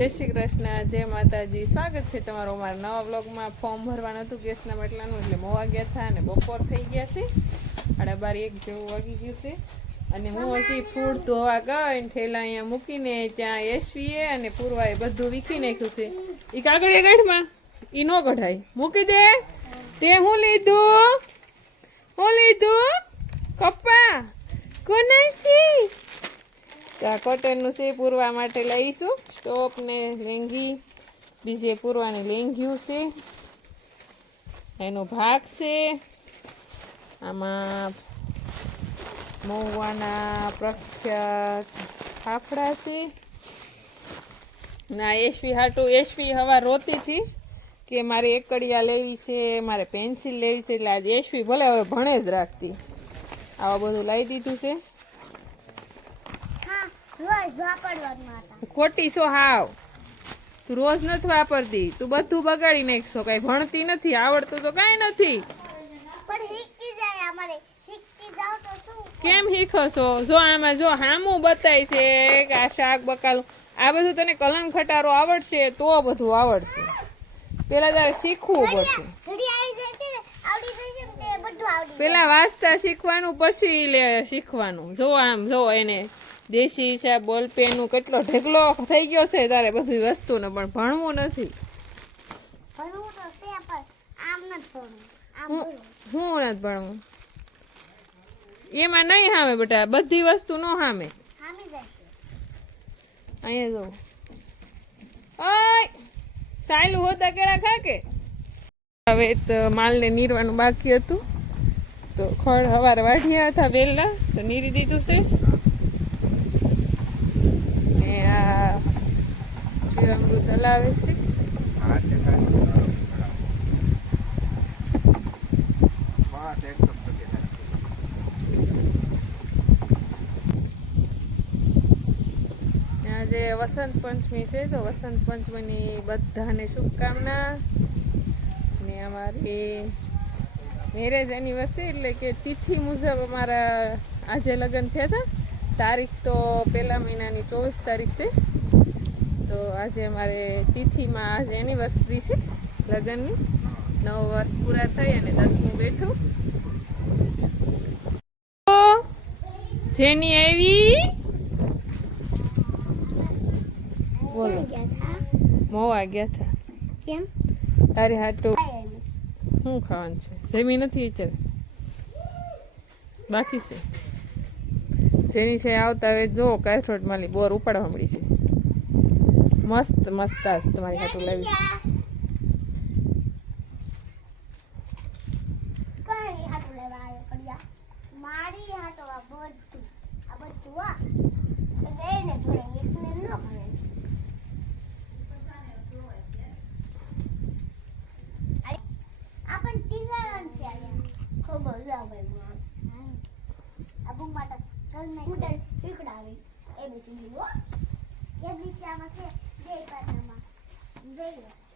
જય શ્રી કૃષ્ણ, જય માતાજી. સ્વાગત છે તમારો અમારા નવા બ્લોગમાં ફોર્મ ભરવાનું હતું ગેસના બાટલાનું, એટલે મોવા ગયા હતા અને બપોર થઈ ગયા છે. સાડા બાર એક જેવું વાગી ગયું છે. અને હું હજી ફૂડ ધોવા ગઈ ઠેલા અહીંયા મૂકીને ત્યાં એસવીએ અને પૂર્વાએ બધું વીખી નાખ્યું છે. એ કાગળિયા ગઢમાં એ ન કઢાય. મૂકી દે. તે હું લીધું? હું લીધું? કપ્પા? કોનાસી આ કોટનનું છે પૂરવા માટે લઈશું. સ્ટોપ ને લેંગી. બીજે પૂરવાની લેંગ્યું છે. એનો ભાગ છે. આમાં મહુવાના પ્રખ્યાત ફાફડા છે. ના એશવી હાટું એશવી હવા રોતી હતી કે મારે એકડિયા લેવી છે, મારે પેન્સિલ લેવી છે, એટલે આજે એશવી ભલે હવે ભણે જ રાખતી. આવા બધું લાવી દીધું છે હા રોજ વાપરવાનું હતા ખોટી છો હાવ. તું રોજ નથી વાપરતી. તું બધું બગાડી નાખશો. કઈ ભણતી નથી આવડતું તો કઈ નથી. પણ શીખી જાય અમારે. શીખી જાવ તો શું? કેમ શીખશો? જો આમાં જો હામું બતાય છે કે આ શાક બકાલું. આ બધું તને કલમ ખટારો આવડશે તો બધું આવડશે. પેલા તારે શીખવું પડશે. પેલા વાંચતા શીખવાનું પછી લે શીખવાનું. જો આમ જો એને દેશી છે બોલ પેનનું કેટલો ઢગલો થઈ ગયો છે તારે બધી વસ્તુને પણ ભણવું નથી. ભણવું તો છે પણ આમ નથી ભણવું હું નથી ભણવું? એમાં નહીં હામે બેટા બધી વસ્તુ નો હામે. અહીંયા જો. ઓય! સાયલું હોતા કેળા ખા કે? હવે તો માલને નીરવાનું બાકી હતું. તો ખડ હવારે વાઢ્યા હતા વહેલા તો નીરી દીધું છે ને આ જીવામૃત હલાવે છે. આજે વસંત પંચમી છે તો વસંત પંચમીની બધાને શુભકામના. ને અમારી મેરેજ એનિવર્સરી એટલે કે તિથિ મુજબ અમારા આજે લગ્ન થયા હતા. તારીખ તો પહેલા મહિનાની ચોવીસ તારીખ છે. તો આજે અમારે તિથિમાં આજે એનિવર્સરી છે લગ્નની. નવ વર્ષ પૂરા થઈ અને દસમું બેઠું. જેની આવી? બોલો. મોવા ગયા હતા કેમ? તારી હાટું શું ખાવાનું છે? જમી નથી વિચાર બાકી છે. જેની છે આવતા હવે જો કાયથરોડ માલી બોર ઉપાડવા મળી છે. મસ્ત મસ્ત આજ તમારી હાટું લાવી છે કાંઈ હાટું લેવા આવ્યો કડિયા મારી હાટો આ બધું આ